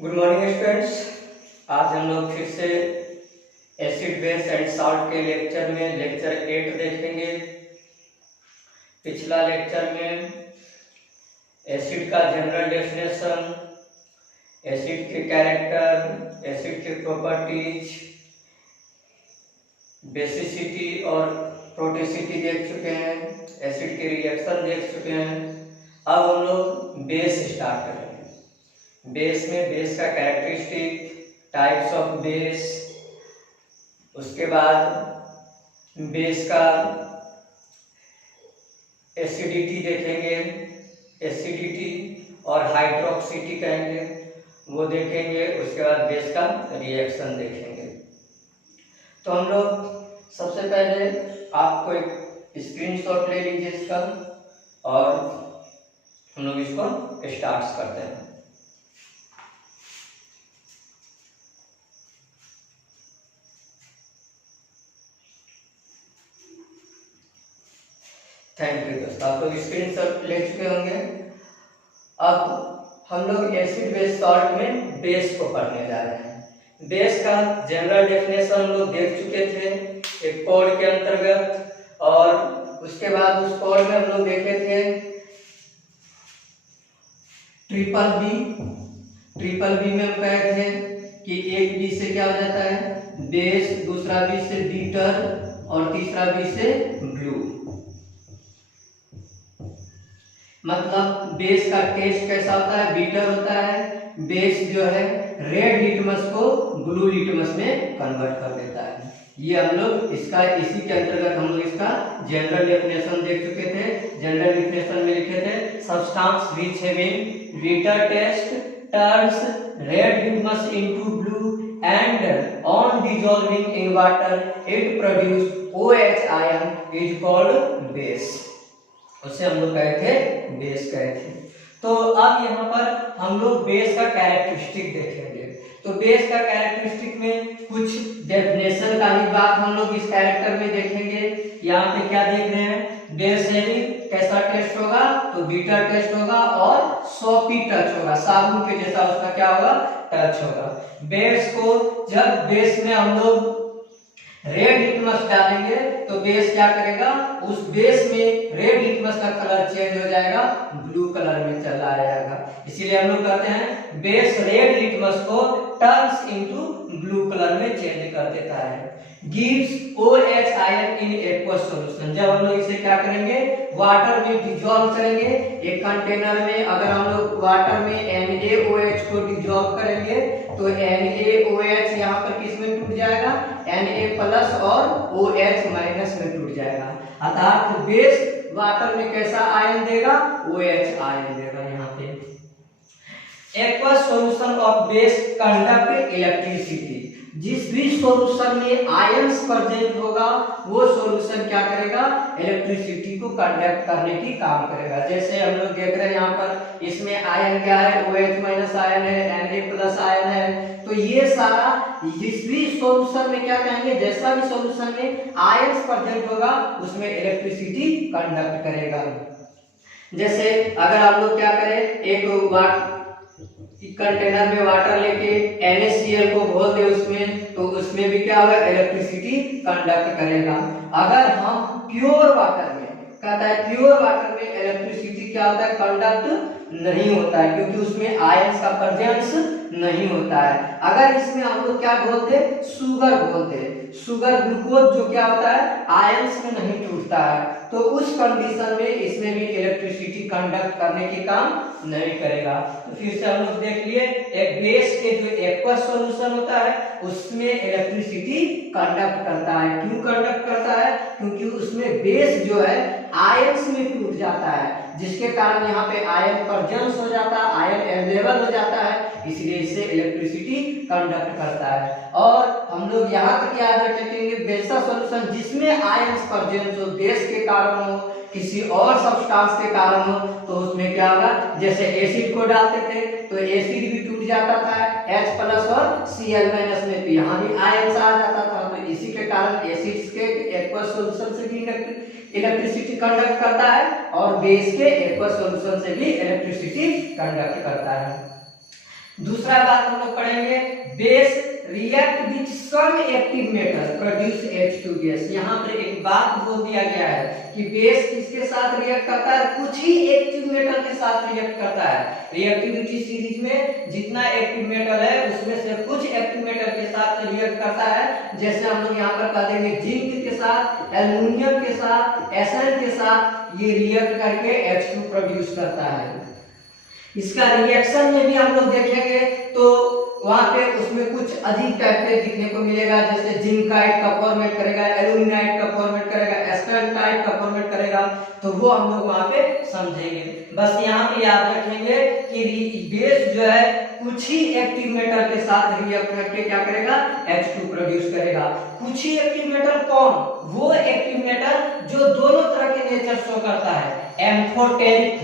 Good morning students. आज हम लोग फिर से एसिड बेस एंड सॉल्ट के लेक्चर में लेक्चर 8 देखेंगे। पिछला लेक्चर में एसिड का जनरल डेफिनेशन, एसिड के कैरेक्टर, एसिड के प्रॉपर्टीज, बेसिसिटी और प्रोटेसिटी देख चुके हैं, एसिड के रिएक्शन देख चुके हैं। अब हम लोग बेस स्टार्ट करेंगे। बेस में बेस का कैरेक्टरिस्टिक, टाइप्स ऑफ बेस, उसके बाद बेस का एसिडिटी देखेंगे, एसिडिटी और हाइड्रोक्सिटी कहेंगे वो देखेंगे। उसके बाद बेस का रिएक्शन देखेंगे। तो हम लोग सबसे पहले आपको एक स्क्रीनशॉट ले लीजिए इसका और हम लोग इसको स्टार्ट करते हैं। थैंक यू दोस्तों, आप लोग स्क्रीनशॉट ले चुके होंगे। अब हम लोग एसिड बेस सॉल्ट में बेस को पढ़ने जा रहे हैं। बेस का जनरल डेफिनेशन हम लोग देख चुके थे एक कोड के अंतर्गत, और उसके बाद उस कोड में हम लोग देखे थे ट्रिपल बी में हम कहे थे कि एक बी से क्या हो जाता है बेस, दूसरा बी से बीटर और तीसरा बी से ब्लू। मतलब बेस का टेस्ट कैसा होता है, बीटर होता है। बेस जो है रेड लिटमस को ब्लू लिटमस में कन्वर्ट कर देता है। ये हम लोग इसका इसी के अंतर्गत हम लोग इसका जनरल डेफिनेशन देख चुके थे। जनरल डेफिनेशन में लिखे थे substance which having bitter taste turns red litmus into blue and on dissolving in water it produce OH ion is called base. उसे हम लोग कहे थे बेस कहे थे। तो अब यहाँ पर हम लोग बेस का कैरेक्टरिस्टिक देखेंगे। तो बेस का कैरेक्टरिस्टिक में कुछ डेफिनेशन का ही बात हम लोग इस कैरेक्टर में देखेंगे। यहाँ पे क्या देख रहे हैं, बेस हैविंग कैसा टेस्ट होगा, तो बीटर टेस्ट होगा और सॉपी टच होगा, साबुन के जैसा उसका क्या होगा, टच होगा। बेस को जब बेस में हम लोग रेड लिटमस डालेंगे तो बेस क्या करेगा, उस बेस में रेड लिटमस का कलर चेंज हो जाएगा, ब्लू कलर में चला जाएगा। इसीलिए हम लोग कहते हैं बेस रेड लिटमस को टर्न्स इनटू ब्लू कलर में चेंज कर देता है। Gives OH ion in aqueous solution. जब हम लोग इसे क्या करेंगे, वाटर में डिसॉल्व करेंगे। एक कंटेनर में अगर हम लोग वाटर में NaOH को डिसॉल्व करेंगे तो NaOH यहाँ पर किस में टूट जाएगा, Na प्लस और OH माइनस में टूट जाएगा। अर्थात बेस वाटर में कैसा आयन देगा, OH आयन देगा। यहाँ पे aqueous solution of base conduct electricity. जिस भी सॉल्यूशन में आयंस प्रेजेंट होगा वो सॉल्यूशन क्या करेगा, इलेक्ट्रिसिटी को कंडक्ट करने की काम करेगा। जैसे हम लोग देख रहे हैं यहाँ पर इसमें आयन क्या है, OH माइनस आयन है, Na प्लस आयन है। तो ये सारा जिस भी सॉल्यूशन में क्या कहेंगे, जैसा भी सॉल्यूशन में आयंस प्रेजेंट होगा उसमें इलेक्ट्रिसिटी कंडक्ट करेगा। जैसे अगर आप लोग क्या करें, एक कंटेनर में वाटर लेके NaCl को घोल दे उसमें, तो उसमें भी क्या होगा, इलेक्ट्रिसिटी कंडक्ट करेगा। अगर हम प्योर वाटर में, कहता है प्योर वाटर में इलेक्ट्रिसिटी क्या होता है, कंडक्ट नहीं होता है, क्योंकि उसमें आयंस का प्रेजेंस नहीं होता है। अगर इसमें हम लोग क्या घोल दे, शुगर घोल दे, शुगर ग्लूकोज जो क्या होता है आयंस में नहीं टूटता है, तो उस कंडीशन में इसमें भी इलेक्ट्रिसिटी कंडक्ट करने के काम नहीं करेगा। तो फिर से हम लोग देख लिए, एक बेस के जो एक्वस सॉल्यूशन होता है उसमें इलेक्ट्रिसिटी कंडक्ट करता है। क्यों कंडक्ट करता है, क्योंकि उसमें बेस जो है आयंस में टूट जाता है, जिसके कारण यहाँ पे आयन प्रेजेंस हो जाता है, आयन अवेलेबल हो जाता है, इसलिए इससे इलेक्ट्रिसिटी कंडक्ट करता है। और हम लोग यहाँ तक याद रखेंगे बेसा सॉल्यूशन जिसमें आयंस प्रेजेंस हो, बेस के कारण हो, किसी और सब्सटेंस के कारण हो, तो उसमें क्या होगा, जैसे एसिड को डालते थे तो एसिड भी टूट जाता था H प्लस और Cl माइनस में, तो यहाँ भी आयंस आ जाता था। तो इसी के कारण एसिड्स के एक्वस सॉल्यूशन से भी इलेक्ट्रिसिटी कंडक्ट करता है और बेस के एक्वस सॉल्यूशन से भी इलेक्ट्रिसिटी कंडक्ट करता है। दूसरा बात हम लोग पढ़ेंगे, base react with some active metal produce H2 gas. यहाँ पर एक बात बोल दिया गया है कि बेस किसके साथ रिएक्ट करता है, कुछ ही एक्टिव मेटल के साथ रिएक्ट करता है। रिएक्टिविटी सीरीज में जितना एक्टिव मेटल है उसमें से कुछ एक्टिव मेटल के साथ रिएक्ट करता है। जैसे हम लोग यहाँ पर कह देंगे जिंक के साथ, एल्युमिनियम के साथ, Sn के साथ ये रिएक्ट करके H2 प्रोड्यूस करता है। इसका रिएक्शन में भी हम लोग देखेंगे तो वहां पे उसमें कुछ अधिक टाइप के दिखने को मिलेगा, जैसे जिंकाइट का फॉर्मेट करेगा, एल्यूमिनाइट का फॉर्मेट करेगा, एस्टर्नाइट का फॉर्मेट करेगा, तो वो हम लोग वहां पे समझेंगे। बस यहाँ पे याद रखेंगे कि बेस जो है कुछ ही एक्टिव मेटल के साथ रिएक्ट करके क्या करेगा, H2 प्रोड्यूस करेगा। कुछ ही एक्टिव मेटल कौन, वो एक्टिव मेटल जो दोनों तरह के नेचर शो करता है। एम्फोटेरिक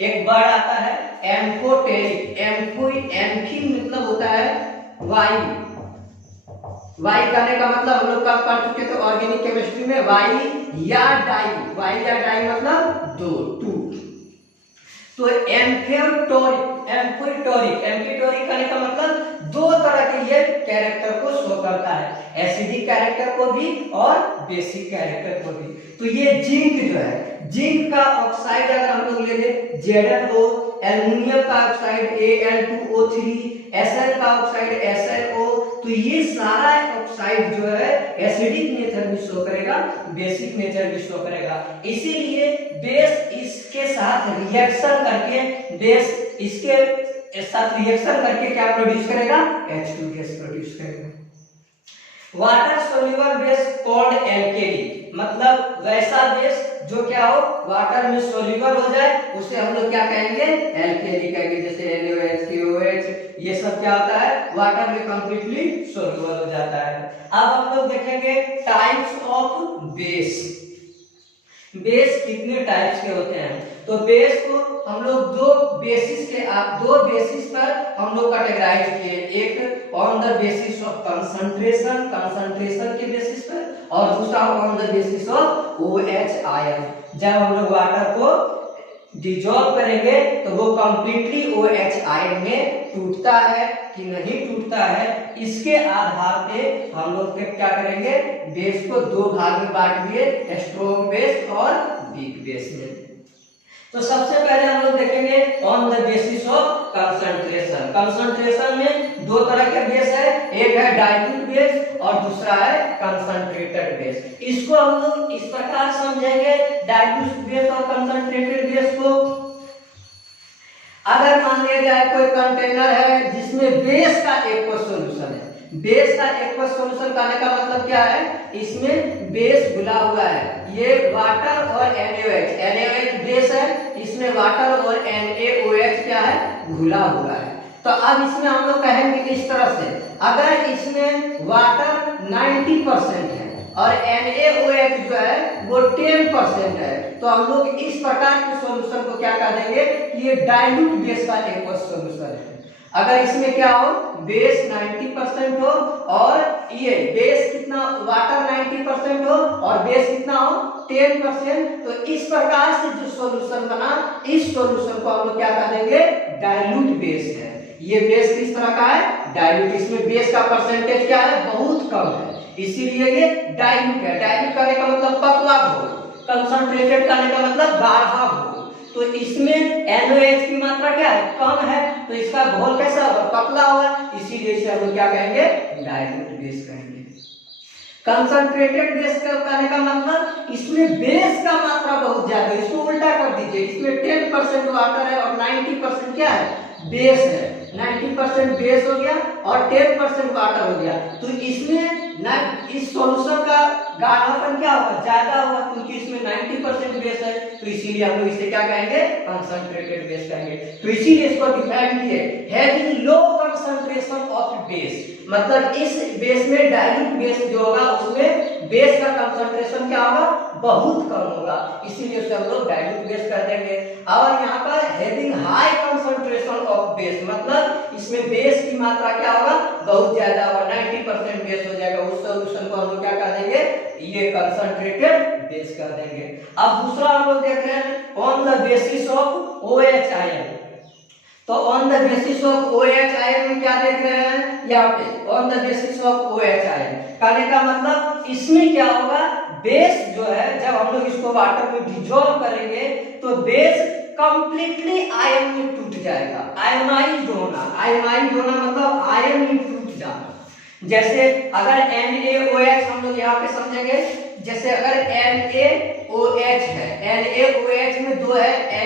एक वर्ड आता है एम्फोटेरिक, एम्फी मतलब होता है वायु। वाई कहने का मतलब हम लोग कब पढ़ चुके थे ऑर्गेनिक केमिस्ट्री में, वाई या डाई मतलब दो, टू। तो एम्फिटोरिक कहने का मतलब दो तरह के ये कैरेक्टर को शो करता है, एसिडिक कैरेक्टर को भी और बेसिक कैरेक्टर को भी। तो ये जिंक जो है, जिंक का ऑक्साइड अगर हम लोग ले लें ZnO, एल्युमिनियम का ऑक्साइड Al2O3, Sn का ऑक्साइड SnO, तो ये सारा ऑक्साइड जो है एसिडिक नेचर भी शो करेगा, बेसिक नेचर भी शो करेगा। इसीलिए बेस इसके साथ रिएक्शन करके, बेस इसके साथ रिएक्शन करके क्या प्रोड्यूस करेगा, H2 गैस प्रोड्यूस करेगा। Water soluble base called alkali, मतलब वैसा बेस जो क्या हो वाटर में सोल्यूबल हो जाए उसे हम लोग क्या कहेंगे, एल्केली कहेंगे। जैसे NaOH, KOH, ये सब क्या होता है, वाटर में कंप्लीटली सोल्यूबल हो जाता है। अब हम लोग देखेंगे टाइप्स ऑफ बेस। बेस कितने टाइप्स के होते हैं, तो बेस को हम लोग दो बेसिस पर हम लोग कैटेगराइज किए। एक on the basis of concentration के बेसिस पर, और दूसरा on the basis of OH ion. जब हम लोग वाटर को डिजॉल्व करेंगे तो वो कंप्लीटली OH आयन में टूटता है कि नहीं टूटता है, इसके आधार पे हम लोग क्या करेंगे, बेस को दो भाग में बांट दिए, स्ट्रॉन्ग बेस और वीक बेस में। तो सबसे पहले हम लोग देखेंगे on the basis of concentration. Concentration में दो तरह के बेस है, एक है डाइल्यूट बेस और दूसरा है कंसंट्रेटेड बेस। इसको हम लोग इस प्रकार समझेंगे डाइल्यूट बेस और कंसंट्रेटेड बेस को। अगर मान लिया जाए कोई कंटेनर है जिसमें बेस का एक्वस सॉल्यूशन है, बेस का एक्वस सॉल्यूशन कहने का मतलब क्या है, इसमें बेस घुला हुआ है। ये वाटर और NaOH बेस है, इसमें वाटर और NaOH क्या है, घुला हुआ है। तो अब इसमें हम लोग कहेंगे इस तरह से, अगर इसमें वाटर 90% है और NaOH जो है वो 10% है, तो हम लोग इस प्रकार के सॉल्यूशन को क्या कह देंगे कि ये डाइल्यूट बेस का एक्वस सॉल्यूशन है। अगर इसमें क्या हो, बेस 90% हो और ये बेस कितना, वाटर 90% हो और बेस कितना हो 10%, तो इस प्रकार से जो सॉल्यूशन बना, इस सॉल्यूशन को हम लोग क्या कह देंगे, डाइल्यूट बेस है। ये बेस किस तरह का है, डाइल्यूट। इसमें बेस का परसेंटेज क्या है, बहुत कम है, इसीलिए ये डाइल्यूट है। डाइल्यूट करने का मतलब पतला घोल, कंसंट्रेटेड करने का मतलब गाढ़ा घोल। तो इसमें NaOH की मात्रा क्या है, कम है, तो इसका घोल कैसा होगा, पतला होगा, इसीलिए इसे हम क्या कहेंगे, डाइल्यूट बेस कहेंगे। कंसंट्रेटेड बेस कहने का मतलब इसमें बेस का मात्रा बहुत ज्यादा है। इसको उल्टा कर दीजिए, इसमें 10% वाटर है और 90% क्या है, बेस है। 90% बेस हो गया और 10% वाटर हो गया, तो इसमें इस सॉल्यूशन का गाढ़ापन क्या होगा, ज्यादा होगा, क्योंकि इसमें 90% बेस है, तो इसीलिए हम लोग इसे क्या कहेंगे, कंसंट्रेटेड बेस कहेंगे। तो इसीलिए इसको डिफाइन किए, having low concentration of base, मतलब इस बेस में डाइल्यूट बेस जो होगा उसमें बेस का कंसंट्रेशन क्या होगा, बहुत कम होगा, इसीलिए उसे हम लोग डाइल्यूट बेस कर देंगे। और यहाँ पर having high concentration of base, मतलब इसमें बेस की मात्रा क्या होगा, बहुत ज्यादा होगा, 90% बेस हो जाएगा, उस सॉल्यूशन को हम लोग क्या कर देंगे, ये कंसंट्रेटेड बेस कर देंगे। अब दूसरा हम लोग देख रहे हैं on the basis of OH ion. तो on the basis of OH ion में क्या देख रहे हैं यहाँ पे, on the basis of OH ion कहने का मतलब इसमें क्या होगा, बेस जो है जब हम लोग इसको वाटर में डिजोल्व करेंगे तो बेस कंप्लीटली आयन में टूट जाएगा। आयनाइज्ड होना, आयनाइज्ड होना मतलब आयन में टूट जाना। जैसे अगर NaOH हम लोग यहाँ पे समझेंगे, जैसे अगर NaOH है, NaOH में दो है, Na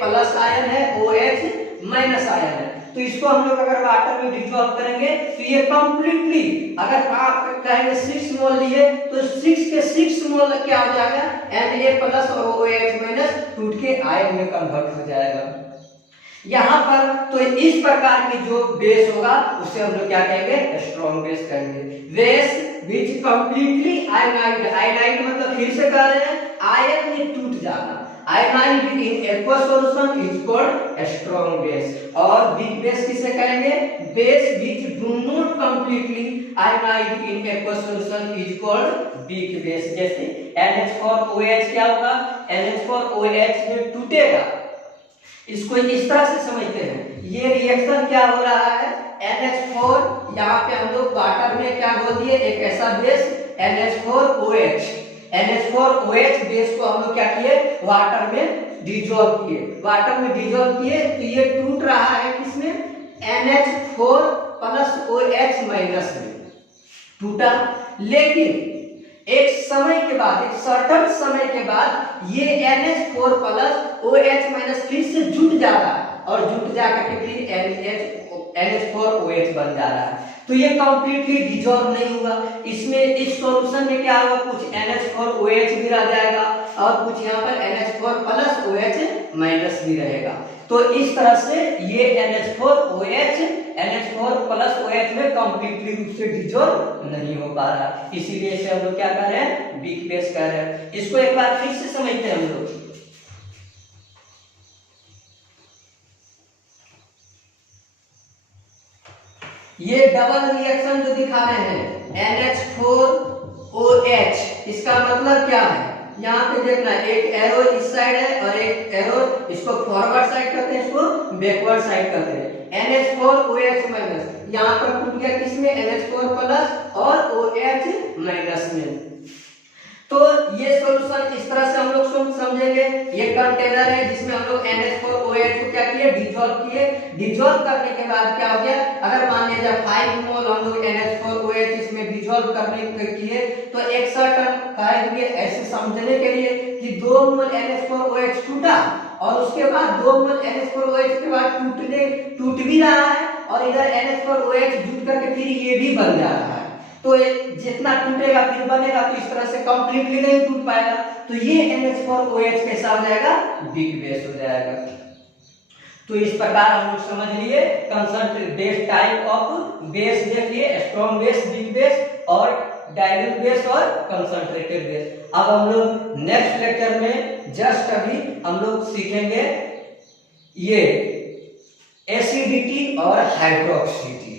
प्लस आयन है, OH माइनस आयन है, तो इसको हम लोग अगर वाटर में डिसॉल्व करेंगे तो ये कंप्लीटली, अगर आप कहेंगे 6 मोल लिए तो 6 के 6 मोल क्या हो जाएगा, Na प्लस और OH माइनस टूट के आयन में कन्वर्ट हो जाएगा। यहाँ पर तो इस प्रकार की जो बेस होगा उसे हम लोग क्या कहेंगे, स्ट्रॉन्ग बेस कहेंगे। Base which completely ionised, ionised मतलब फिर से कह रहे हैं आयन में टूट जाना। Ionised in aqueous solution is called strong base. और वीक बेस किसे कहेंगे, base which do not completely ionised in aqueous solution is called weak base. जैसे NH4OH क्या होगा, NH4OH में टूटेगा, इसको इस तरह से समझते हैं, ये रिएक्शन क्या हो रहा है, NH4 यहाँ पे हम लोग वाटर में क्या बोल दिए, एक ऐसा बेस NH4OH, NH4OH बेस को हम लोग क्या किए, वाटर में डिसॉल्व किए, वाटर में डिसॉल्व किए तो ये टूट रहा है किसमें, NH4 प्लस OH माइनस में टूटा। लेकिन एक समय के बाद, एक सर्टेन समय के बाद ये NH4 प्लस OH माइनस फिर से जुट जा रहा है और जुट जाकर के फिर NH4OH बन जा रहा है। तो ये कंप्लीटली डिसॉल्व नहीं हुआ, इसमें इस सॉल्यूशन में क्या होगा, कुछ NH4OH भी रह जाएगा और कुछ यहाँ पर NH4 प्लस OH माइनस भी रहेगा। तो इस तरह से ये NH4 प्लस OH में कंप्लीटली रूप से डिसॉल्व नहीं हो पा रहा, इसीलिए इसे हम लोग क्या कर रहे हैं, वीक बेस कर रहे हैं। इसको एक बार फिर से समझते हैं हम लोग। ये डबल रिएक्शन जो दिखा रहे हैं NH4OH, इसका मतलब क्या है, यहाँ पे देखना, एक एरो इस साइड है और एक एरो, इसको फॉरवर्ड साइड करते हैं, इसको बैकवर्ड साइड करते हैं। NH4OH माइनस यहाँ पर टूट गया किसमें, NH4 प्लस और OH माइनस में। तो ये सॉल्यूशन इस तरह से हम लोग समझेंगे, ये कंटेनर है जिसमें हम लोग NH4OH को क्या किए, डिसॉल्व किए। डिसॉल्व करने के बाद क्या हो गया, अगर मान लीजिए 5 मोल हम लोग NH4OH इसमें डिसॉल्व करने के किए तो एक सर्टेन कहेंगे ऐसे समझने के लिए कि 2 मोल NH4OH टूटा और उसके बाद 2 मोल NH4OH के बाद टूट भी रहा है और इधर NH4OH जुट करके फिर ये भी बन जा रहा है। तो जितना टूटेगा फिर बनेगा, तो इस तरह से कंप्लीटली नहीं टूट पाएगा, तो ये NH4OH कैसा हो जाएगा, वीक बेस हो जाएगा। तो इस प्रकार हम लोग समझ लिए concentrate base, type of base देख लिए, स्ट्रॉन्ग बेस, वीक बेस और डाइल्यूट बेस और कंसंट्रेटेड बेस। अब हम लोग नेक्स्ट लेक्चर में जस्ट अभी हम लोग सीखेंगे ये एसिडिटी और हाइड्रोक्सिटी।